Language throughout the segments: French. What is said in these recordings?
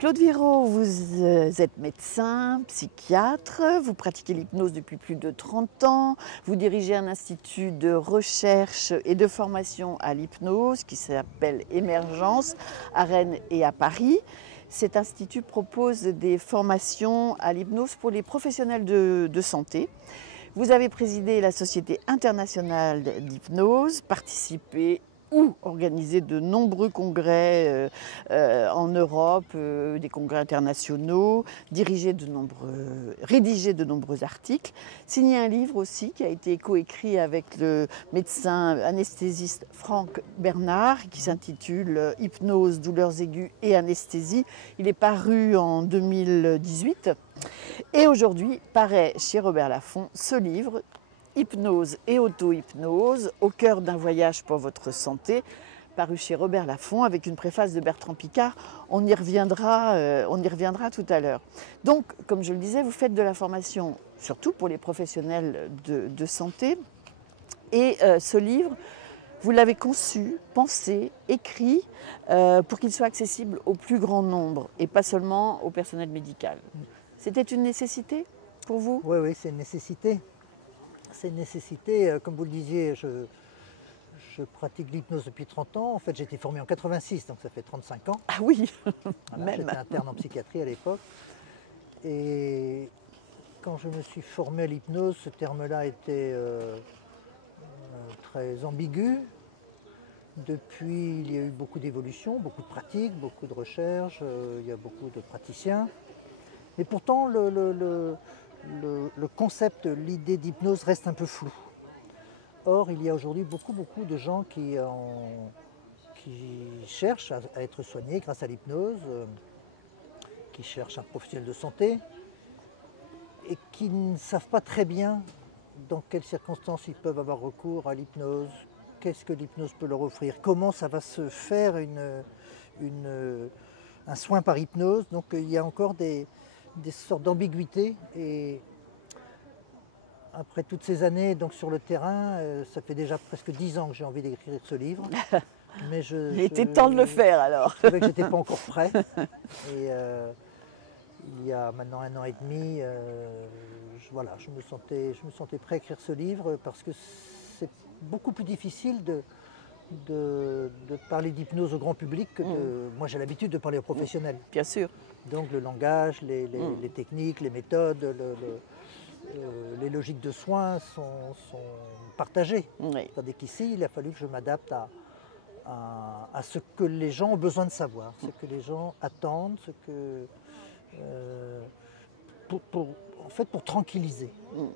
Claude Virault, vous êtes médecin, psychiatre, vous pratiquez l'hypnose depuis plus de 30 ans, vous dirigez un institut de recherche et de formation à l'hypnose qui s'appelle Émergence à Rennes et à Paris. Cet institut propose des formations à l'hypnose pour les professionnels de santé. Vous avez présidé la Société internationale d'hypnose, participé ou organisé de nombreux congrès en Europe, des congrès internationaux, rédigé de nombreux articles, signé un livre aussi qui a été coécrit avec le médecin anesthésiste Franck Bernard qui s'intitule Hypnose, douleurs aiguës et anesthésie. Il est paru en 2018. Et aujourd'hui paraît chez Robert Laffont ce livre, Hypnose et auto-hypnose, au cœur d'un voyage pour votre santé, paru chez Robert Laffont avec une préface de Bertrand Piccard. On y reviendra tout à l'heure. Donc, comme je le disais, vous faites de la formation, surtout pour les professionnels de santé. Et ce livre, vous l'avez conçu, pensé, écrit pour qu'il soit accessible au plus grand nombre et pas seulement au personnel médical. C'était une nécessité pour vous? Oui, oui, c'est une nécessité. C'est une nécessité. Comme vous le disiez, je pratique l'hypnose depuis 30 ans. En fait, j'ai été formé en 86, donc ça fait 35 ans. Ah oui, Voilà, même. j'étais interne en psychiatrie à l'époque. Et quand je me suis formé à l'hypnose, ce terme-là était très ambigu. Depuis, il y a eu beaucoup d'évolutions, beaucoup de pratiques, beaucoup de recherches, il y a beaucoup de praticiens. Et pourtant, le concept, l'idée d'hypnose reste un peu flou. Or, il y a aujourd'hui beaucoup de gens qui cherchent à être soignés grâce à l'hypnose, qui cherchent un professionnel de santé et qui ne savent pas très bien dans quelles circonstances ils peuvent avoir recours à l'hypnose, qu'est-ce que l'hypnose peut leur offrir, comment ça va se faire un soin par hypnose. Donc il y a encore des sortes d'ambiguïté. Et après toutes ces années donc sur le terrain, ça fait déjà presque 10 ans que j'ai envie d'écrire ce livre. Mais Il était temps de le faire alors. Je trouvais que je n'étais pas encore prêt. Et il y a maintenant 1 an et demi, voilà, je me sentais prêt à écrire ce livre parce que c'est beaucoup plus difficile de parler d'hypnose au grand public que moi j'ai l'habitude de parler aux professionnels. Bien sûr. Donc le langage, les techniques, les méthodes, les logiques de soins sont partagées. Oui. Tandis qu'ici, il a fallu que je m'adapte à ce que les gens ont besoin de savoir, ce que les gens attendent, ce que, en fait pour tranquilliser.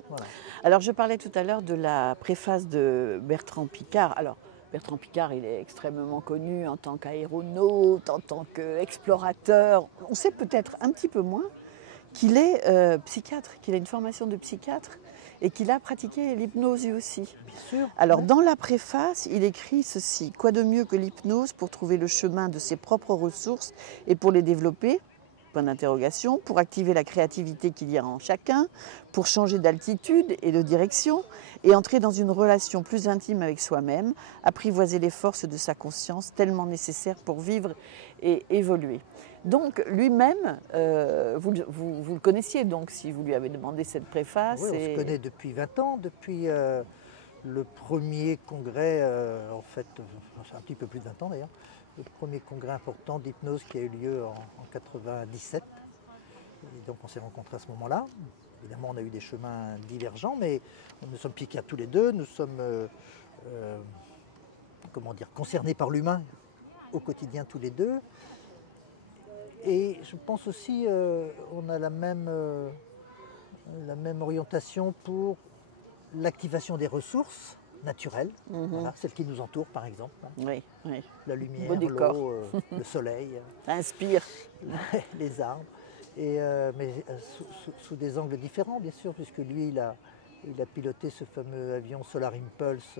Voilà. Alors je parlais tout à l'heure de la préface de Bertrand Piccard. Alors Bertrand Piccard, il est extrêmement connu en tant qu'aéronaute, en tant qu'explorateur. On sait peut-être un petit peu moins qu'il est psychiatre, qu'il a une formation de psychiatre et qu'il a pratiqué l'hypnose lui aussi. Bien sûr. Alors ouais. dans la préface, il écrit ceci: quoi de mieux que l'hypnose pour trouver le chemin de ses propres ressources et pour les développer? Point d'interrogation, pour activer la créativité qu'il y a en chacun, pour changer d'altitude et de direction et entrer dans une relation plus intime avec soi-même, apprivoiser les forces de sa conscience tellement nécessaires pour vivre et évoluer. Donc lui-même, vous le connaissiez donc si vous lui avez demandé cette préface. Oui, on se connaît depuis 20 ans, depuis le premier congrès, en fait, c'est un petit peu plus de 20 ans d'ailleurs, le premier congrès important d'hypnose qui a eu lieu en 97. Et donc on s'est rencontrés à ce moment-là. Évidemment, on a eu des chemins divergents, mais nous sommes psychiatres tous les deux, nous sommes comment dire, concernés par l'humain au quotidien tous les deux. Et je pense aussi on a la même orientation pour l'activation des ressources naturelles, voilà, celles qui nous entourent par exemple. Oui, oui. La lumière, Beau décor. l'eau, le soleil, Ça inspire. les arbres. Et, mais sous des angles différents bien sûr, puisque lui il a piloté ce fameux avion Solar Impulse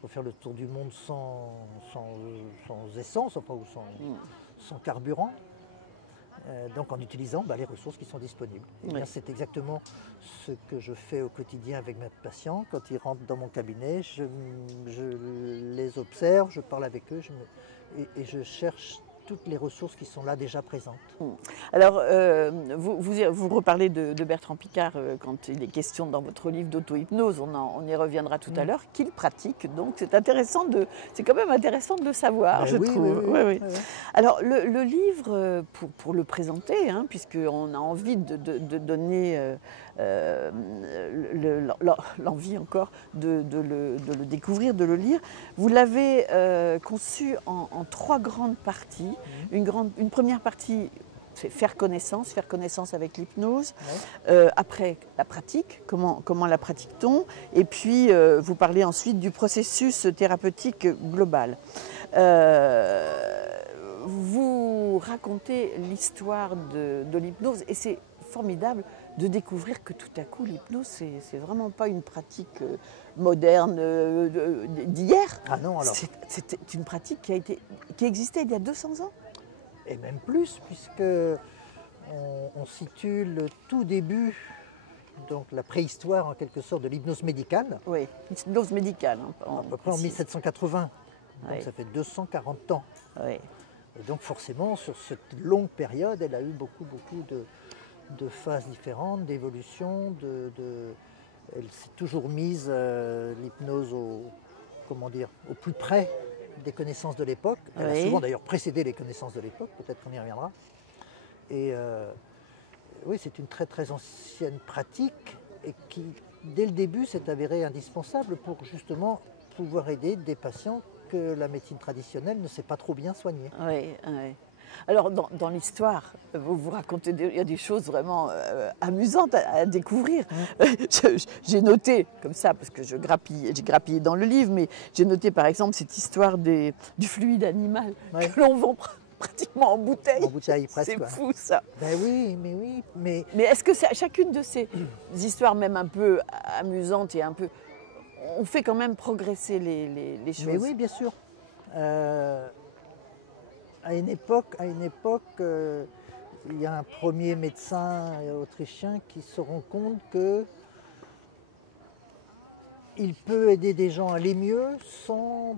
pour faire le tour du monde sans essence, enfin, ou sans carburant. Donc en utilisant les ressources qui sont disponibles. Oui. C'est exactement ce que je fais au quotidien avec mes patients. Quand ils rentrent dans mon cabinet, je les observe, je parle avec eux et je cherche toutes les ressources qui sont là déjà présentes. Alors, vous reparlez de Bertrand Piccard quand il est question dans votre livre d'auto-hypnose, on y reviendra tout à l'heure, qu'il pratique. Donc, c'est quand même intéressant de le savoir, Ben je oui, trouve. oui. Oui. Alors, le livre, pour le présenter, hein, puisqu'on a envie de donner l'envie encore de le découvrir, de le lire, vous l'avez conçu en 3 grandes parties. Une première partie, c'est faire connaissance avec l'hypnose. Après, la pratique, comment la pratique-t-on? Et puis, vous parlez ensuite du processus thérapeutique global. Vous racontez l'histoire de l'hypnose et c'est formidable de découvrir que tout à coup, l'hypnose, c'est vraiment pas une pratique moderne d'hier. Ah non, alors. C'était une pratique qui existait il y a 200 ans. Et même plus, puisque on situe le tout début, donc la préhistoire en quelque sorte de l'hypnose médicale. Oui, l'hypnose médicale. À peu près en 1780, donc Oui. ça fait 240 ans. Oui. Et donc forcément, sur cette longue période, elle a eu beaucoup de phases différentes, d'évolutions. Elle s'est toujours mise, l'hypnose, au plus près des connaissances de l'époque. Elle a souvent d'ailleurs précédé les connaissances de l'époque, peut-être qu'on y reviendra. Et oui, c'est une très très ancienne pratique et qui, dès le début, s'est avérée indispensable pour justement pouvoir aider des patients que la médecine traditionnelle ne sait pas trop bien soigner. Oui. Alors, dans l'histoire, vous racontez, il y a des choses vraiment amusantes à découvrir. J'ai noté, comme ça, parce que j'ai grappillé dans le livre, mais j'ai noté par exemple cette histoire du fluide animal que l'on vend pratiquement en bouteille. En bouteille, presque. C'est fou, ça. Ben oui. Mais est-ce que chacune de ces histoires, même un peu amusantes et un peu... on fait quand même progresser les choses? Mais oui, bien sûr. À une époque, il y a un premier médecin autrichien qui se rend compte qu'il peut aider des gens à aller mieux sans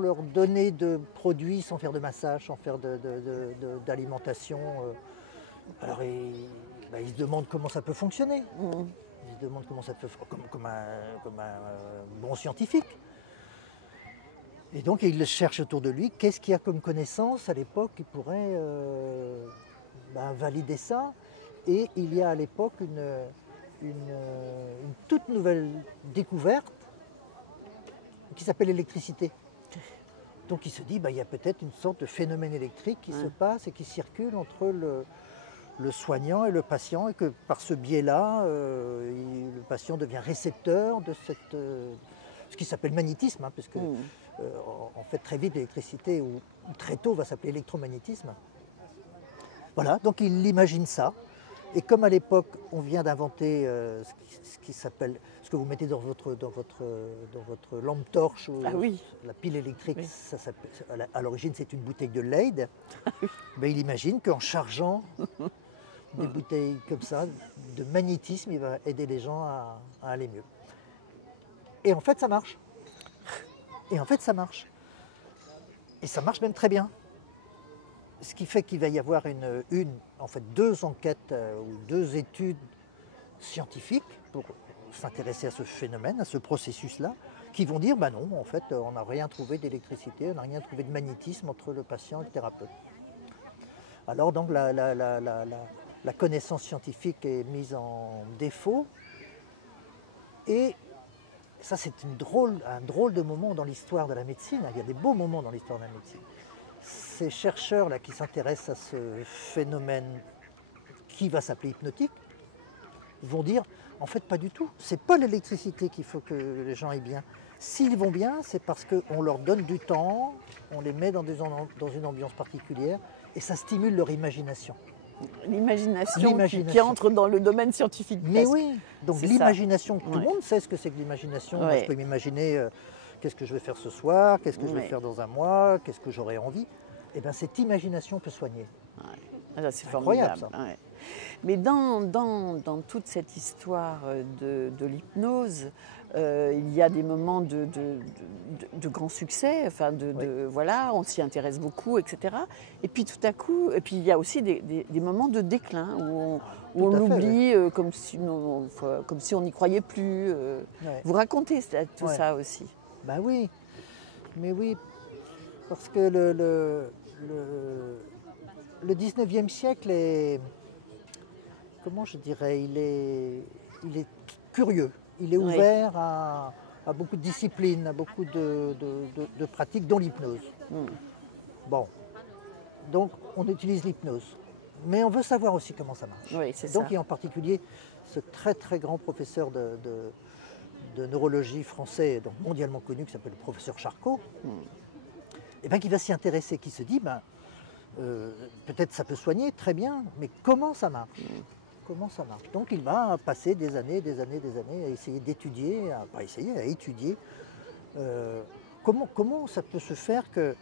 leur donner de produits, sans faire de massage, sans faire d'alimentation. Alors il se demande comment ça peut fonctionner. Il se demande comment ça peut comme un bon scientifique. Et donc il cherche autour de lui, qu'est-ce qu'il y a comme connaissance à l'époque qui pourrait valider ça. Et il y a à l'époque une toute nouvelle découverte qui s'appelle l'électricité. Donc il se dit, il y a peut-être une sorte de phénomène électrique qui se passe et qui circule entre le soignant et le patient, et que par ce biais-là, le patient devient récepteur de ce qui s'appelle magnétisme, hein, parce que en fait très vite l'électricité, ou très tôt, va s'appeler électromagnétisme. Voilà, donc il imagine ça. Et comme à l'époque, on vient d'inventer ce qui s'appelle, ce que vous mettez dans votre lampe torche, ou la pile électrique, à l'origine c'est une bouteille de Leyde, il imagine qu'en chargeant des bouteilles comme ça, de magnétisme, il va aider les gens à aller mieux. Et en fait ça marche. Et ça marche même très bien. Ce qui fait qu'il va y avoir en fait 2 enquêtes ou 2 études scientifiques pour s'intéresser à ce phénomène, à ce processus-là, qui vont dire, non, en fait, on n'a rien trouvé d'électricité, on n'a rien trouvé de magnétisme entre le patient et le thérapeute. Alors donc la connaissance scientifique est mise en défaut, et ça c'est un drôle de moment dans l'histoire de la médecine. Il y a des beaux moments dans l'histoire de la médecine. Ces chercheurs-là qui s'intéressent à ce phénomène qui va s'appeler hypnotique vont dire, en fait pas du tout, c'est pas l'électricité qu'il faut que les gens aient bien. S'ils vont bien, c'est parce qu'on leur donne du temps, on les met dans une ambiance particulière, et ça stimule leur imagination. L'imagination qui entre dans le domaine scientifique. Mais oui, donc l'imagination, tout le monde sait ce que c'est que l'imagination. Ouais. Moi, je peux m'imaginer qu'est-ce que je vais faire ce soir, qu'est-ce que je vais faire dans un mois, qu'est-ce que j'aurai envie. Et bien cette imagination peut soigner. C'est formidable. Ça. Mais dans toute cette histoire de l'hypnose, il y a des moments de grand succès, enfin voilà, on s'y intéresse beaucoup, etc. Et puis tout à coup, et puis il y a aussi des moments de déclin où on Tout à fait, l'oublie comme si on n'y croyait plus. ouais. Vous racontez tout Ouais. ça aussi. Ben oui, mais oui, parce que le 19e siècle est, comment je dirais, il est curieux, il est Oui. ouvert à beaucoup de disciplines, à beaucoup de pratiques, dont l'hypnose. Mm. Bon, donc on utilise l'hypnose, mais on veut savoir aussi comment ça marche. Oui, c'est Donc ça. il y a en particulier ce très très grand professeur de neurologie français, donc mondialement connu, qui s'appelle le professeur Charcot, et ben, qui va s'y intéresser, qui se dit, peut-être ça peut soigner, très bien, mais comment ça marche? Comment ça marche? Donc il va passer des années à essayer d'étudier, à étudier comment ça peut se faire que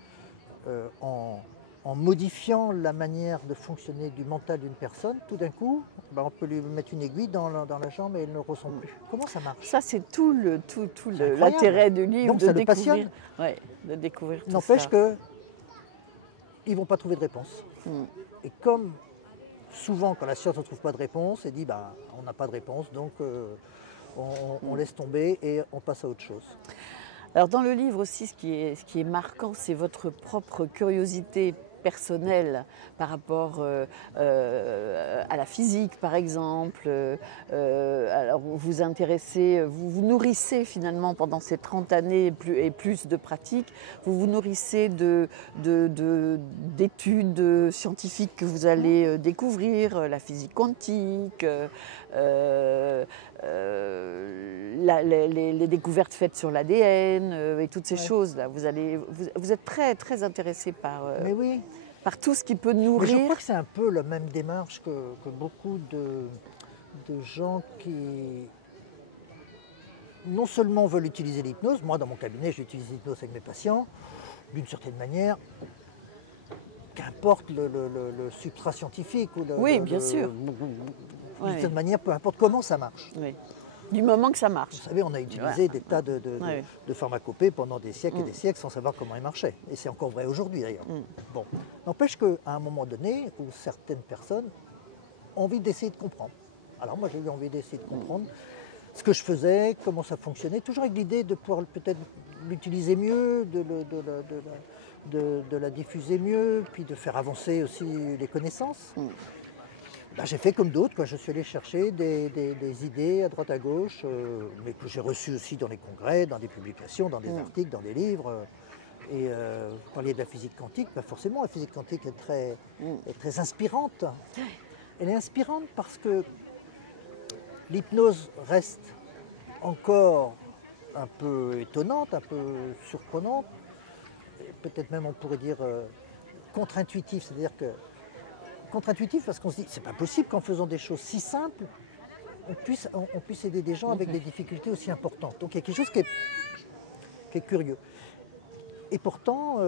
en modifiant la manière de fonctionner du mental d'une personne, tout d'un coup, on peut lui mettre une aiguille dans la jambe et elle ne ressent plus. Comment ça marche? Ça, c'est tout C'est incroyable. l'intérêt du livre, Donc ça le passionne. de découvrir tout N'empêche ça. qu'ils ne vont pas trouver de réponse. Mm. Et comme souvent, quand la science ne trouve pas de réponse, elle dit on n'a pas de réponse, donc on laisse tomber et on passe à autre chose. Alors dans le livre aussi, ce qui est marquant, c'est votre propre curiosité personnelle par rapport à la physique, par exemple. Alors vous vous intéressez, vous nourrissez finalement pendant ces 30 années et plus de pratiques, vous vous nourrissez d'études scientifiques que vous allez découvrir, la physique quantique, les découvertes faites sur l'ADN et toutes ces Ouais. choses-là. Vous êtes très, très intéressé Mais oui, par tout ce qui peut mais je nourrir. crois que c'est un peu la même démarche que beaucoup de gens qui non seulement veulent utiliser l'hypnose, moi dans mon cabinet j'utilise l'hypnose avec mes patients, d'une certaine manière, qu'importe le substrat scientifique ou Oui, bien sûr. d'une Ouais. certaine manière, peu importe comment ça marche. Oui. Du moment que ça Vous marche. savez, on a utilisé des tas Ouais. de pharmacopées pendant des siècles et des siècles sans savoir comment ils marchaient. Et c'est encore vrai aujourd'hui d'ailleurs. Bon, n'empêche qu'à un moment donné, où certaines personnes ont envie d'essayer de comprendre. Alors moi j'ai eu envie d'essayer de comprendre ce que je faisais, comment ça fonctionnait, toujours avec l'idée de pouvoir peut-être l'utiliser mieux, de la diffuser mieux, puis de faire avancer aussi les connaissances. J'ai fait comme d'autres, quoi. Je suis allé chercher des idées à droite à gauche, mais que j'ai reçues aussi dans les congrès, dans des publications, dans des articles, dans des livres. Et vous parliez de la physique quantique, forcément la physique quantique est très inspirante. Elle est inspirante parce que l'hypnose reste encore un peu étonnante, un peu surprenante, peut-être même on pourrait dire contre-intuitive, c'est-à-dire que contre-intuitif parce qu'on se dit c'est pas possible qu'en faisant des choses si simples, on puisse aider des gens avec des difficultés aussi importantes. Donc il y a quelque chose qui est curieux. Et pourtant,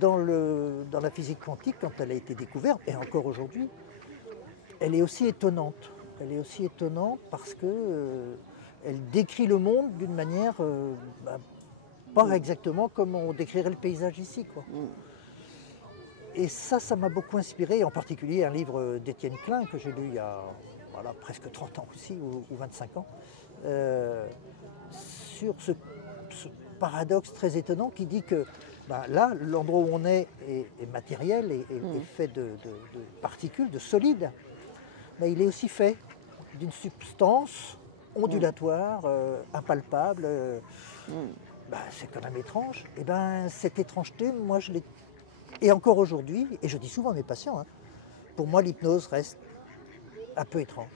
dans la physique quantique, quand elle a été découverte, et encore aujourd'hui, elle est aussi étonnante. Elle est aussi étonnante parce que elle décrit le monde d'une manière pas exactement comme on décrirait le paysage ici, quoi. Et ça m'a beaucoup inspiré, en particulier un livre d'Étienne Klein que j'ai lu il y a presque 30 ans aussi, ou 25 ans, sur ce paradoxe très étonnant qui dit que là, l'endroit où on est matériel, est fait de particules, de solides, mais il est aussi fait d'une substance ondulatoire, impalpable. C'est quand même étrange. Et cette étrangeté, moi je l'ai. Et encore aujourd'hui, et je dis souvent à mes patients, pour moi l'hypnose reste un peu étrange.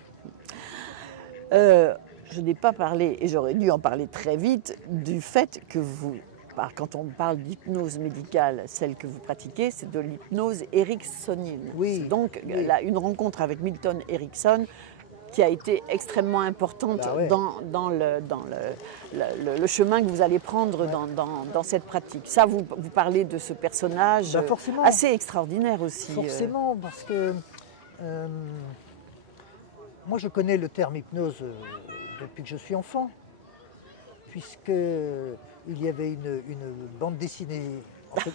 Je n'ai pas parlé, et j'aurais dû en parler très vite, du fait que quand on parle d'hypnose médicale, celle que vous pratiquez, c'est de l'hypnose ericksonienne. Oui, C'est donc oui. une rencontre avec Milton Erickson qui a été extrêmement importante Ouais. dans le chemin que vous allez prendre dans cette pratique. Ça, vous parlez de ce personnage Forcément. assez extraordinaire aussi. Forcément, parce que moi je connais le terme hypnose depuis que je suis enfant. puisqu'il y avait une bande dessinée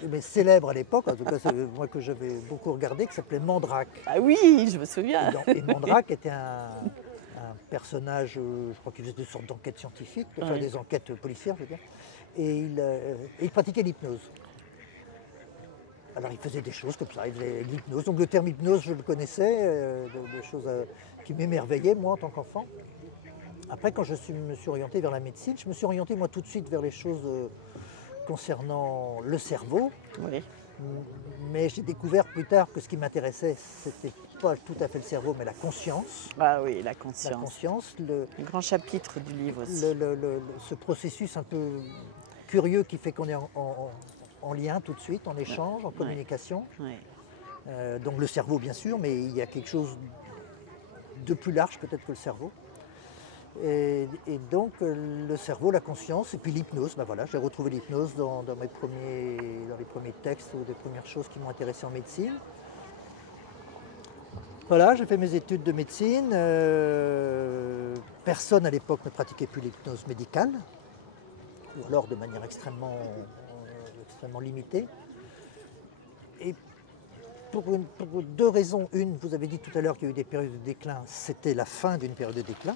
mais célèbre à l'époque, en tout cas moi que j'avais beaucoup regardé, qui s'appelait Mandrake. Ah oui, je me souviens. Et Mandrake était un personnage, je crois qu'il faisait des sortes d'enquêtes scientifiques, enfin Ouais. des enquêtes policières, je veux dire, et il pratiquait l'hypnose. Alors il faisait des choses comme ça, il faisait de l'hypnose. Donc le terme hypnose, je le connaissais, des choses qui m'émerveillaient, moi, en tant qu'enfant. Après, quand me suis orienté vers la médecine, je me suis orienté, moi, tout de suite vers les choses concernant le cerveau. Oui. Mais j'ai découvert plus tard que ce qui m'intéressait, c'était pas tout à fait le cerveau, mais la conscience. Ah oui, la La conscience. conscience, Le grand chapitre du livre aussi. ce processus un peu curieux qui fait qu'on est en lien tout de suite, en échange, en communication. Ouais. Donc le cerveau, bien sûr, mais il y a quelque chose de plus large peut-être que le cerveau. Et donc le cerveau, la conscience, et puis l'hypnose, ben voilà, j'ai retrouvé l'hypnose dans les premiers textes ou des premières choses qui m'ont intéressé en médecine. Voilà, j'ai fait mes études de médecine. Personne à l'époque ne pratiquait plus l'hypnose médicale, ou alors de manière extrêmement limitée. Et pour deux raisons. Une, vous avez dit tout à l'heure qu'il y a eu des périodes de déclin, c'était la fin d'une période de déclin.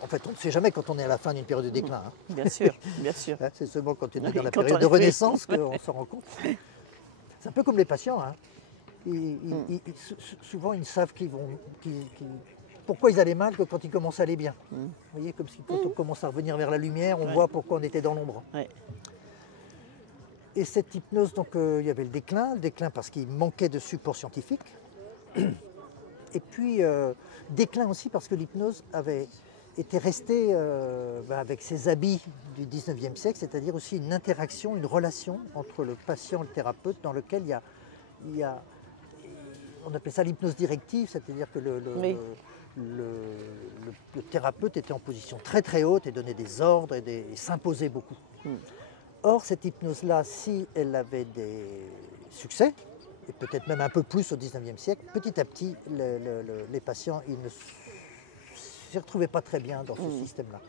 En fait, on ne sait jamais quand on est à la fin d'une période de déclin. Hein. Bien sûr, bien sûr. C'est seulement quand on est Oui, dans la quand période on de est- renaissance qu'on s'en rend compte. C'est un peu comme les patients. Hein. Souvent, ils ne savent pourquoi ils allaient mal que quand ils commencent à aller bien. Vous voyez, comme si quand on commence à revenir vers la lumière, on Ouais. voit pourquoi on était dans l'ombre. Ouais. Et cette hypnose, donc il y avait le déclin parce qu'il manquait de support scientifique. Et puis déclin aussi parce que l'hypnose était restée avec ses habits du 19e siècle, c'est-à-dire aussi une interaction, une relation entre le patient et le thérapeute dans lequel il y a on appelait ça l'hypnose directive, c'est-à-dire que Oui. le thérapeute était en position très très haute et donnait des ordres et s'imposait beaucoup. Or, cette hypnose-là, si elle avait des succès, et peut-être même un peu plus au 19e siècle, petit à petit, les patients ils ne s'y retrouvaient pas très bien dans ce système-là.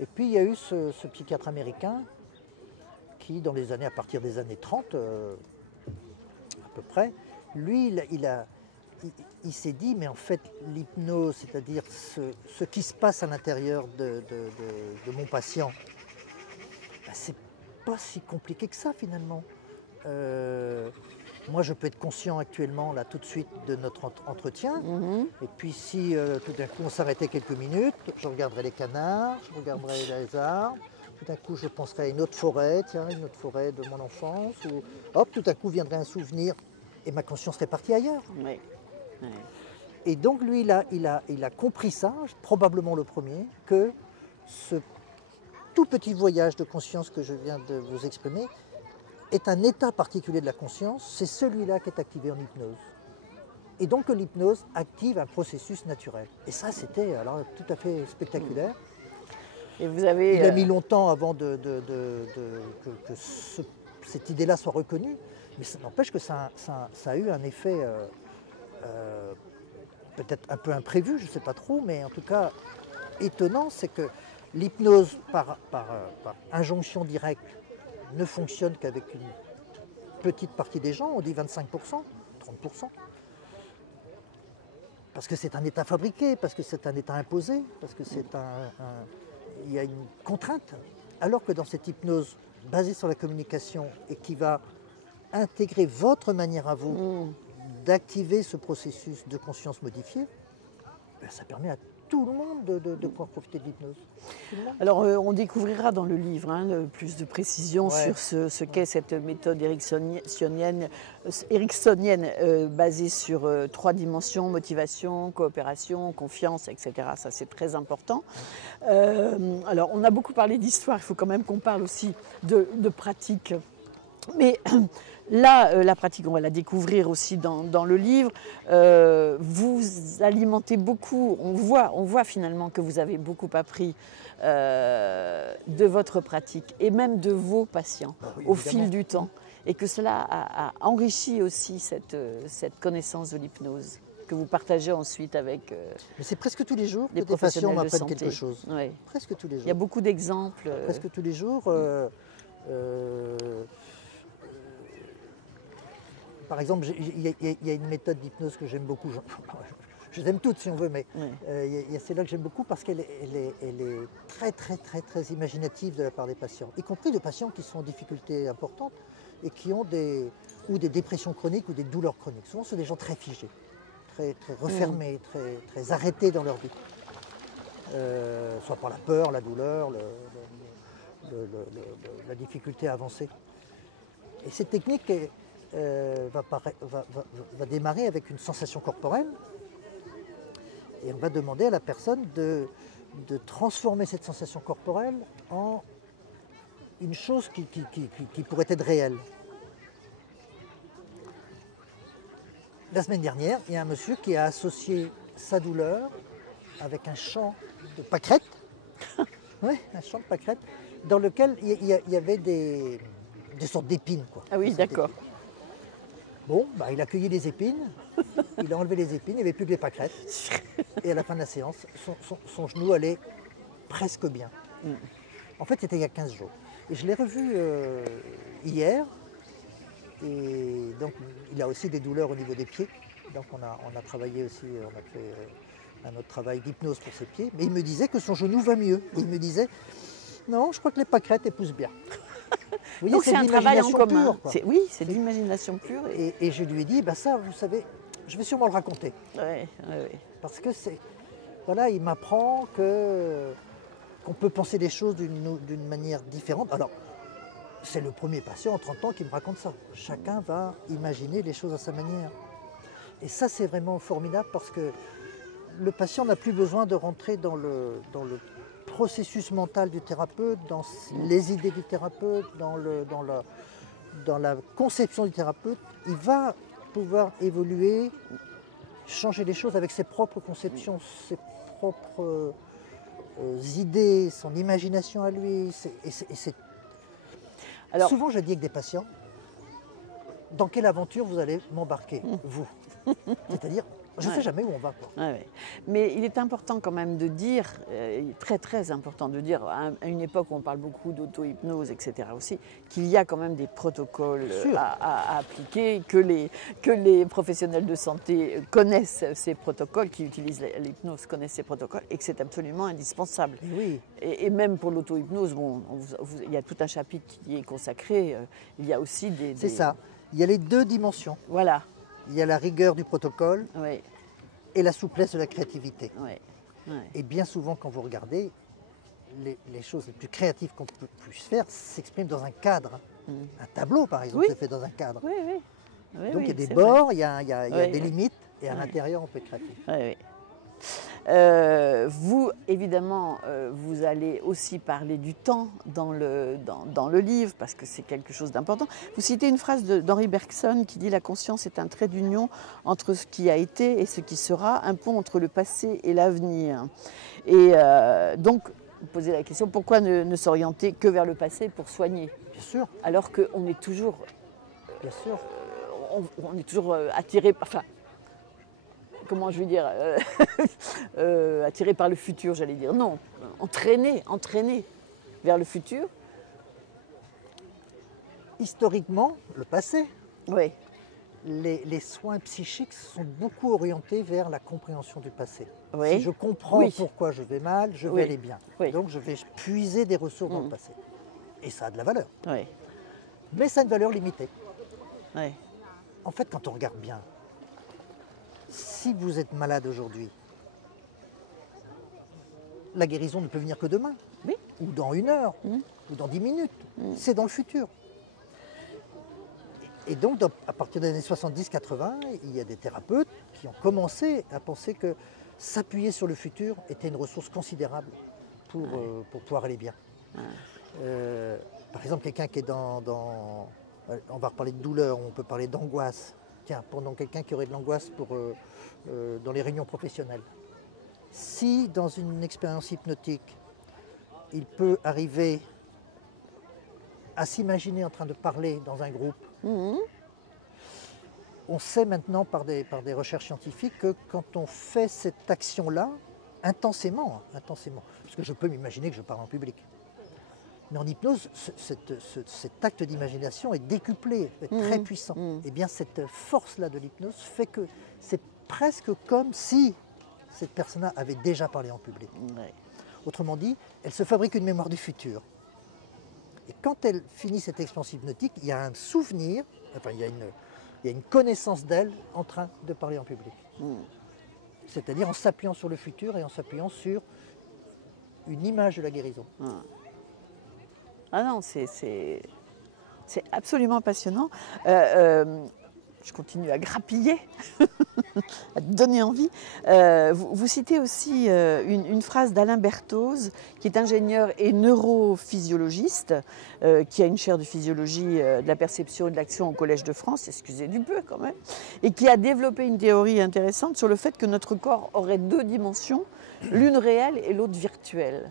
Et puis, il y a eu ce psychiatre américain qui, à partir des années 30, à peu près, lui, il s'est dit, mais en fait, l'hypnose, c'est-à-dire ce qui se passe à l'intérieur de mon patient, ben, c'est pas si compliqué que ça finalement. Moi, je peux être conscient actuellement, là, tout de suite, de notre entretien. Et puis, si tout d'un coup, on s'arrêtait quelques minutes, je regarderais les canards, je regarderais les arbres. Tout d'un coup, je penserais à une autre forêt, tiens, une autre forêt de mon enfance. Ou hop, tout d'un coup, viendrait un souvenir et ma conscience serait partie ailleurs. Oui. Oui. Et donc, lui, il a compris ça, probablement le premier, que ce tout petit voyage de conscience que je viens de vous exprimer est un état particulier de la conscience, c'est celui-là qui est activé en hypnose. Et donc que l'hypnose active un processus naturel. Et ça, c'était alors tout à fait spectaculaire. Et vous avez... Il a mis longtemps avant que cette idée-là soit reconnue, mais ça n'empêche que ça a eu un effet peut-être un peu imprévu, je ne sais pas trop, mais en tout cas étonnant, c'est que l'hypnose par injonction directe ne fonctionne qu'avec une petite partie des gens, on dit 25%, 30%. Parce que c'est un état fabriqué, parce que c'est un état imposé, parce que il y a une contrainte. Alors que dans cette hypnose basée sur la communication et qui va intégrer votre manière à vous d'activer ce processus de conscience modifié, ben ça permet à tout le monde de pouvoir profiter de l'hypnose. Alors, on découvrira dans le livre plus de précisions Ouais. sur ce qu'est cette méthode ericksonienne basée sur 3 dimensions, motivation, coopération, confiance, etc. Ça, c'est très important. Alors, on a beaucoup parlé d'histoire, il faut quand même qu'on parle aussi de pratique. Mais là, la pratique, on va la découvrir aussi dans le livre. Vous alimentez beaucoup, on voit finalement que vous avez beaucoup appris de votre pratique et même de vos patients Oui, au évidemment. fil du temps. Et que cela a enrichi aussi cette connaissance de l'hypnose. que vous partagez ensuite avec Mais c'est presque tous les jours que des des patients professionnels de m'apprennent santé. quelque chose. Ouais. Presque tous les jours. Il y a beaucoup d'exemples. Presque tous les jours. Par exemple, il y a une méthode d'hypnose que j'aime beaucoup. Je les aime toutes si on veut, mais Ouais. il y a celle-là que j'aime beaucoup parce qu'elle est très, très, très, très imaginative de la part des patients, y compris de patients qui sont en difficulté importante et qui ont ou des dépressions chroniques ou des douleurs chroniques. Souvent, c'est des gens très figés, très, très refermés, très, très arrêtés dans leur vie. Soit par la peur, la douleur, la difficulté à avancer. Et cette technique va démarrer avec une sensation corporelle et on va demander à la personne de transformer cette sensation corporelle en une chose qui pourrait être réelle. La semaine dernière, il y a un monsieur qui a associé sa douleur avec un champ de pâquerettes, oui, un champ de pâquerettes, dans lequel il y avait des sortes d'épines. Ah oui, d'accord. Bon, bah, il a cueilli les épines, il a enlevé les épines, il n'y avait plus que les pâquerettes. Et à la fin de la séance, son genou allait presque bien. En fait, c'était il y a 15 jours. Et je l'ai revu hier. Et donc, il a aussi des douleurs au niveau des pieds. Donc, on a travaillé aussi, on a fait un autre travail d'hypnose pour ses pieds. Mais il me disait que son genou va mieux. Et il me disait, non, je crois que les pâquerettes, elles poussent bien. Vous voyez, Donc c'est un travail en commun. Pure, Oui, c'est de l'imagination pure. et je lui ai dit, bah ça, vous savez, je vais sûrement le raconter. Ouais, ouais. Parce que voilà, il m'apprend qu'on peut penser les choses d'une manière différente. Alors, c'est le premier patient en 30 ans qui me raconte ça. Chacun va imaginer les choses à sa manière. Et ça, c'est vraiment formidable parce que le patient n'a plus besoin de rentrer dans le processus mental du thérapeute, dans les idées du thérapeute, dans la conception du thérapeute. Il va pouvoir évoluer, changer les choses avec ses propres conceptions, ses propres idées, son imagination à lui. Alors, souvent, je dis avec des patients, dans quelle aventure vous allez m'embarquer, vous? C'est-à-dire, je ne sais jamais où on va. Ouais. Mais il est important quand même de dire, très très important de dire, à une époque où on parle beaucoup d'auto-hypnose, etc. aussi, qu'il y a quand même des protocoles à appliquer, que les professionnels de santé connaissent ces protocoles, qui utilisent l'hypnose connaissent ces protocoles, et que c'est absolument indispensable. Oui. Et même pour l'auto-hypnose, bon, il y a tout un chapitre qui est consacré, il y a aussi des... C'est ça, il y a les deux dimensions. Voilà. Il y a la rigueur du protocole et la souplesse de la créativité. Et bien souvent, quand vous regardez, les choses les plus créatives qu'on puisse faire s'expriment dans un cadre. Un tableau, par exemple, c'est fait dans un cadre. Donc il y a des bords, il y a des limites, et à l'intérieur, on peut être créatif. Vous, évidemment, vous allez aussi parler du temps dans le livre, parce que c'est quelque chose d'important. Vous citez une phrase d'Henri Bergson qui dit « La conscience est un trait d'union entre ce qui a été et ce qui sera, un pont entre le passé et l'avenir. » Et donc, vous posez la question, pourquoi ne s'orienter que vers le passé pour soigner? Bien sûr. Alors qu'on est toujours... Bien sûr. On est toujours attiré... Enfin, comment je vais dire, attiré par le futur, j'allais dire. Non, entraîné vers le futur. Historiquement, le passé. Oui. Les soins psychiques sont beaucoup orientés vers la compréhension du passé. Oui. Si je comprends pourquoi je vais mal, je vais aller bien. Oui. Donc je vais puiser des ressources dans le passé. Et ça a de la valeur. Oui. Mais ça a une valeur limitée. Oui. En fait, quand on regarde bien, si vous êtes malade aujourd'hui, la guérison ne peut venir que demain, ou dans 1 heure, ou dans 10 minutes. C'est dans le futur. Et donc, à partir des années 70-80, il y a des thérapeutes qui ont commencé à penser que s'appuyer sur le futur était une ressource considérable pour pouvoir aller bien. Par exemple, quelqu'un qui est on va reparler de douleur, on peut parler d'angoisse. Tiens, pendant quelqu'un qui aurait de l'angoisse dans les réunions professionnelles. Si dans une expérience hypnotique, il peut arriver à s'imaginer en train de parler dans un groupe, On sait maintenant par des recherches scientifiques que quand on fait cette action-là, intensément, parce que je peux m'imaginer que je parle en public, mais en hypnose, cet acte d'imagination est décuplé, est très puissant. Et bien cette force-là de l'hypnose fait que c'est presque comme si cette personne-là avait déjà parlé en public. Ouais. Autrement dit, elle se fabrique une mémoire du futur. Et quand elle finit cette expérience hypnotique, il y a un souvenir, enfin il y a une connaissance d'elle en train de parler en public. C'est-à-dire en s'appuyant sur le futur et en s'appuyant sur une image de la guérison. Ah non, c'est absolument passionnant. Je continue à grappiller, à te donner envie. Vous citez aussi une phrase d'Alain Berthoz, qui est ingénieur et neurophysiologiste, qui a une chaire de physiologie de la perception et de l'action au Collège de France, excusez du peu quand même, et qui a développé une théorie intéressante sur le fait que notre corps aurait deux dimensions, l'une réelle et l'autre virtuelle.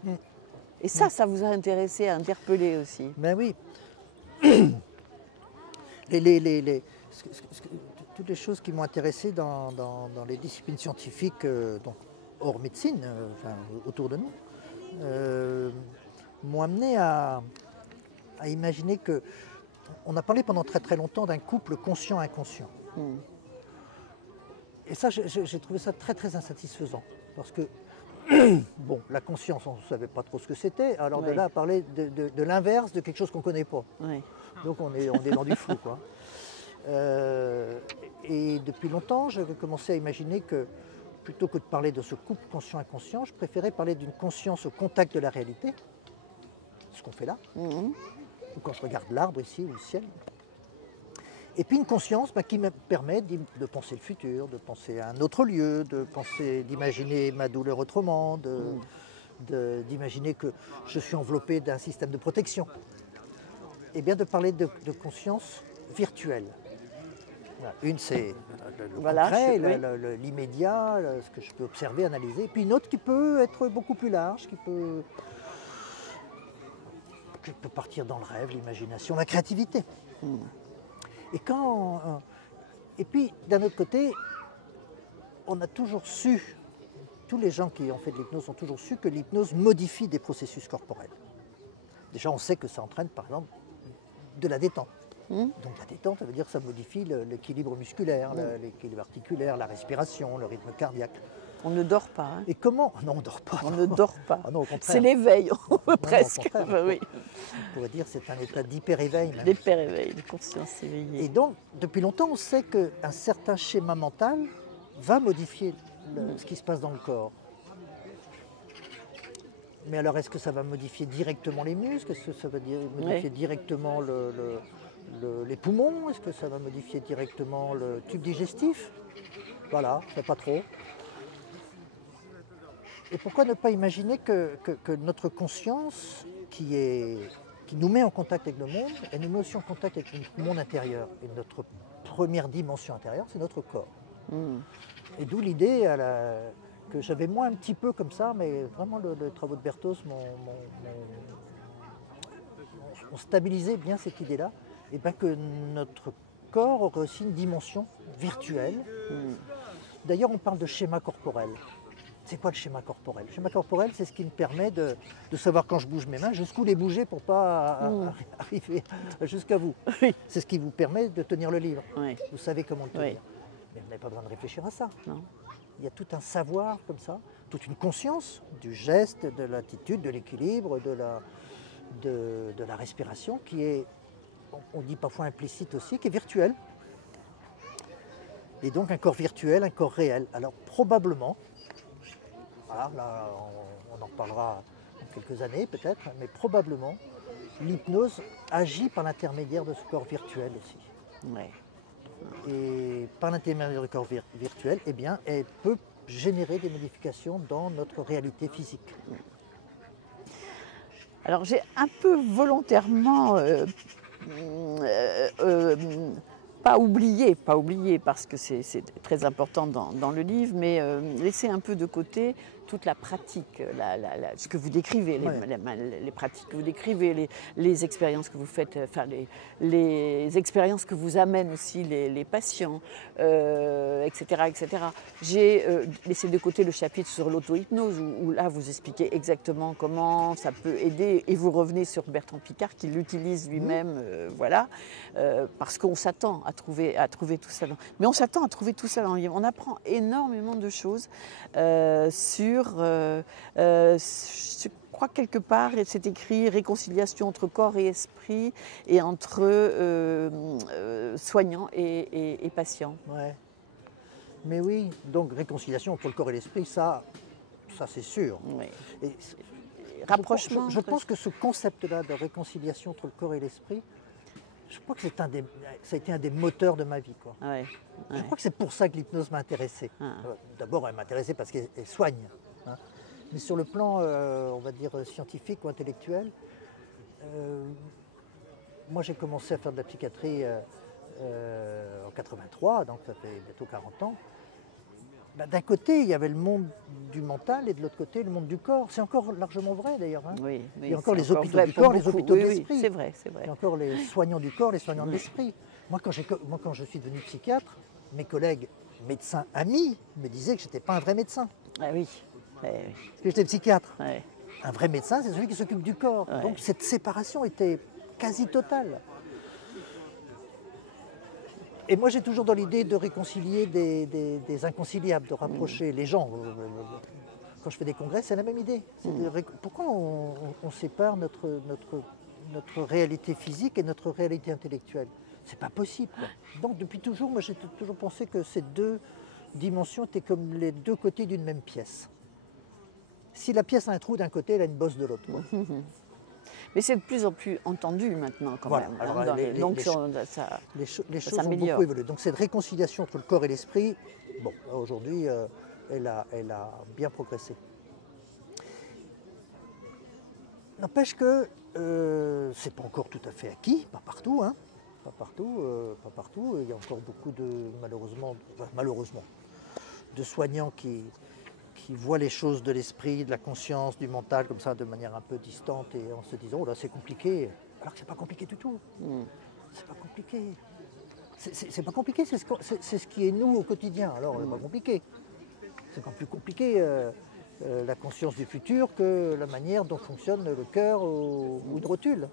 Et ça vous a intéressé, interpellé aussi. Ben oui. Toutes les choses qui m'ont intéressé dans les disciplines scientifiques, donc hors médecine, enfin, autour de nous, m'ont amené à imaginer que... On a parlé pendant très très longtemps d'un couple conscient-inconscient. Et ça, j'ai trouvé ça très très insatisfaisant. Parce que, bon, la conscience, on ne savait pas trop ce que c'était. Alors de là à parler de l'inverse de quelque chose qu'on ne connaît pas. Oui. Donc on est dans du flou, quoi. Et depuis longtemps, j'avais commencé à imaginer que plutôt que de parler de ce couple conscient-inconscient, je préférais parler d'une conscience au contact de la réalité, ce qu'on fait là, ou quand je regarde l'arbre ici ou le ciel. Et puis une conscience qui me permet de penser le futur, de penser à un autre lieu, d'imaginer ma douleur autrement, d'imaginer que je suis enveloppé d'un système de protection. Et bien de parler de conscience virtuelle. Une, c'est le concret, l'immédiat, ce que je peux observer, analyser. Et puis une autre qui peut être beaucoup plus large, qui peut partir dans le rêve, l'imagination, la créativité. Et puis, d'un autre côté, on a toujours su, tous les gens qui ont fait de l'hypnose ont toujours su que l'hypnose modifie des processus corporels. Déjà, on sait que ça entraîne, par exemple, de la détente. Donc la détente, ça veut dire que ça modifie l'équilibre musculaire, l'équilibre articulaire, la respiration, le rythme cardiaque. On ne dort pas. Hein. Et comment... Non, on ne dort pas. On ne dort pas. Ah non, au contraire. C'est l'éveil, presque. Non, au Oui. On pourrait dire que c'est un état d'hyper-éveil. D'hyper-éveil, de conscience éveillée. Et donc, depuis longtemps, on sait qu'un certain schéma mental va modifier ce qui se passe dans le corps. Mais alors, est-ce que ça va modifier directement les muscles? Est-ce que ça va modifier directement les poumons? Est-ce que ça va modifier directement le tube digestif? Voilà, je ne sais pas trop. Et pourquoi ne pas imaginer que notre conscience, qui nous met en contact avec le monde, elle nous met aussi en contact avec le monde intérieur. Et notre première dimension intérieure, c'est notre corps. Et d'où l'idée que j'avais moi un petit peu comme ça, mais vraiment les travaux de Berthoz ont stabilisé bien cette idée-là, et bien que notre corps aurait aussi une dimension virtuelle. D'ailleurs, on parle de schéma corporel. C'est quoi le schéma corporel? Le schéma corporel, c'est ce qui me permet de savoir quand je bouge mes mains, jusqu'où les bouger pour ne pas arriver jusqu'à vous. C'est ce qui vous permet de tenir le livre. Vous savez comment le tenir. Mais vous n'avez pas besoin de réfléchir à ça. Non. Il y a tout un savoir comme ça, toute une conscience du geste, de l'attitude, de l'équilibre, de la respiration qui est, on dit parfois implicite aussi, qui est virtuelle. Et donc un corps virtuel, un corps réel. Alors probablement, voilà, là on en reparlera dans quelques années peut-être, mais probablement l'hypnose agit par l'intermédiaire de ce corps virtuel aussi. Ouais. Et par l'intermédiaire du corps virtuel, eh bien, elle peut générer des modifications dans notre réalité physique. Alors j'ai un peu volontairement pas oublié parce que c'est très important dans le livre, mais laissé un peu de côté toute la pratique, ce que vous décrivez, les pratiques que vous décrivez, les expériences que vous faites, enfin les expériences que vous amènent aussi les patients, etc., etc. J'ai laissé de côté le chapitre sur l'auto-hypnose où là vous expliquez exactement comment ça peut aider et vous revenez sur Bertrand Piccard qui l'utilise lui-même, voilà, parce qu'on s'attend à trouver tout ça. Mais on s'attend à trouver tout ça dans le livre. On apprend énormément de choses je crois que quelque part, c'est écrit réconciliation entre corps et esprit et entre soignants et patients. Ouais. Mais oui, donc réconciliation entre le corps et l'esprit, ça c'est sûr. Oui. Et rapprochement. Je pense que ce concept-là de réconciliation entre le corps et l'esprit, je crois que ça a été un des moteurs de ma vie, quoi. Ouais, Je crois que c'est pour ça que l'hypnose m'a intéressé. D'abord, elle m'a intéressé parce qu'elle soigne. Hein. Mais sur le plan, on va dire, scientifique ou intellectuel, moi j'ai commencé à faire de la psychiatrie en 83, donc ça fait bientôt 40 ans. D'un côté, il y avait le monde du mental et de l'autre côté, le monde du corps. C'est encore largement vrai d'ailleurs. Hein. Oui, il y a encore les hôpitaux du corps, les hôpitaux de l'esprit. Oui, c'est vrai, c'est vrai. Il y a encore les soignants du corps, les soignants de l'esprit. Moi, quand je suis devenu psychiatre, mes collègues médecins amis me disaient que je n'étais pas un vrai médecin. Ah oui. Oui. Que j'étais psychiatre. Ouais. Un vrai médecin, c'est celui qui s'occupe du corps. Ouais. Donc cette séparation était quasi totale. Et moi, j'ai toujours dans l'idée de réconcilier des inconciliables, de rapprocher les gens. Quand je fais des congrès, c'est la même idée. Pourquoi on sépare notre réalité physique et notre réalité intellectuelle? C'est pas possible, quoi. Donc, depuis toujours, moi, j'ai toujours pensé que ces deux dimensions étaient comme les deux côtés d'une même pièce. Si la pièce a un trou d'un côté, elle a une bosse de l'autre. Mais c'est de plus en plus entendu maintenant quand même. Alors, les choses ont beaucoup évolué. Donc cette réconciliation entre le corps et l'esprit, bon, aujourd'hui, elle a bien progressé. N'empêche que c'est pas encore tout à fait acquis, pas partout, hein. Pas partout. Il y a encore beaucoup malheureusement, de soignants qui voient les choses de l'esprit, de la conscience, du mental, comme ça, de manière un peu distante, et en se disant, oh là, c'est compliqué, alors que c'est pas compliqué du tout. C'est pas compliqué. C'est pas compliqué, c'est ce qui est nous au quotidien, alors c'est pas compliqué. C'est pas plus compliqué la conscience du futur que la manière dont fonctionne le cœur ou de rotule.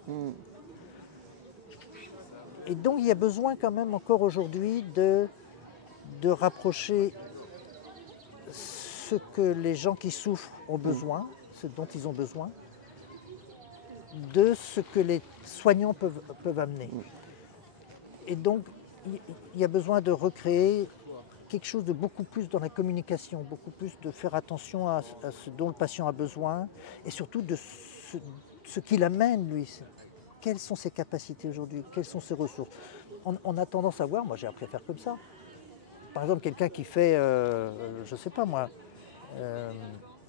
Et donc il y a besoin quand même encore aujourd'hui de rapprocher ce que les gens qui souffrent ont besoin, ce dont ils ont besoin, de ce que les soignants peuvent amener. Et donc, il y a besoin de recréer quelque chose de beaucoup plus dans la communication, beaucoup plus de faire attention à ce dont le patient a besoin, et surtout de ce qu'il amène, lui. Quelles sont ses capacités aujourd'hui? Quelles sont ses ressources? On a tendance à voir, moi j'ai appris à faire comme ça, par exemple quelqu'un qui fait, je ne sais pas moi,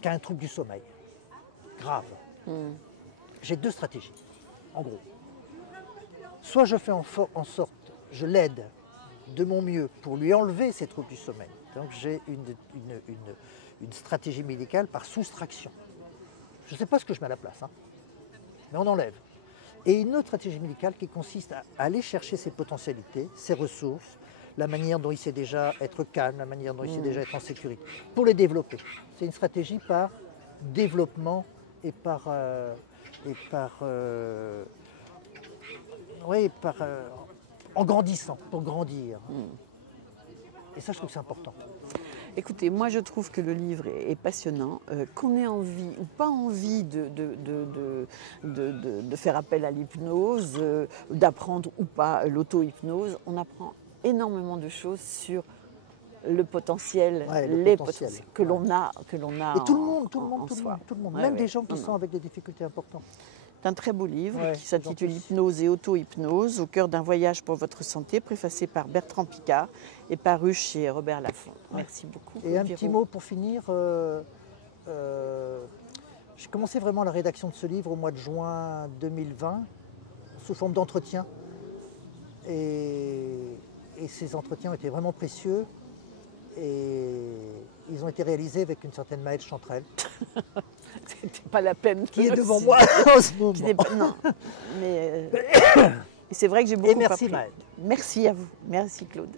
qui a un trouble du sommeil grave. J'ai deux stratégies, en gros. Soit je fais en sorte, je l'aide de mon mieux pour lui enlever ses troubles du sommeil. Donc j'ai une stratégie médicale par soustraction. Je ne sais pas ce que je mets à la place, hein, mais on enlève. Et une autre stratégie médicale qui consiste à aller chercher ses potentialités, ses ressources, la manière dont il sait déjà être calme, la manière dont il sait déjà être en sécurité, pour les développer. C'est une stratégie par développement et en grandissant, pour grandir. Et ça, je trouve que c'est important. Écoutez, moi je trouve que le livre est passionnant, qu'on ait envie ou pas envie de faire appel à l'hypnose, d'apprendre ou pas l'auto-hypnose, on apprend énormément de choses sur le potentiel, potentiels que l'on a, Et tout le monde, même des gens qui sont avec des difficultés importantes. C'est un très beau livre qui s'intitule Hypnose et auto-hypnose, au cœur d'un voyage pour votre santé, préfacé par Bertrand Piccard et paru chez Robert Laffont. Merci beaucoup. Et un petit mot pour finir. J'ai commencé vraiment la rédaction de ce livre au mois de juin 2020, sous forme d'entretien. Et ces entretiens étaient vraiment précieux. Et ils ont été réalisés avec une certaine Maëlle Chanterelle, C'était pas la peine. qui est de devant le moi citer. en ce moment. Qui n'est pas- Non, mais c'est vrai que j'ai beaucoup Et merci appris. Maëlle. Merci à vous. Merci Claude.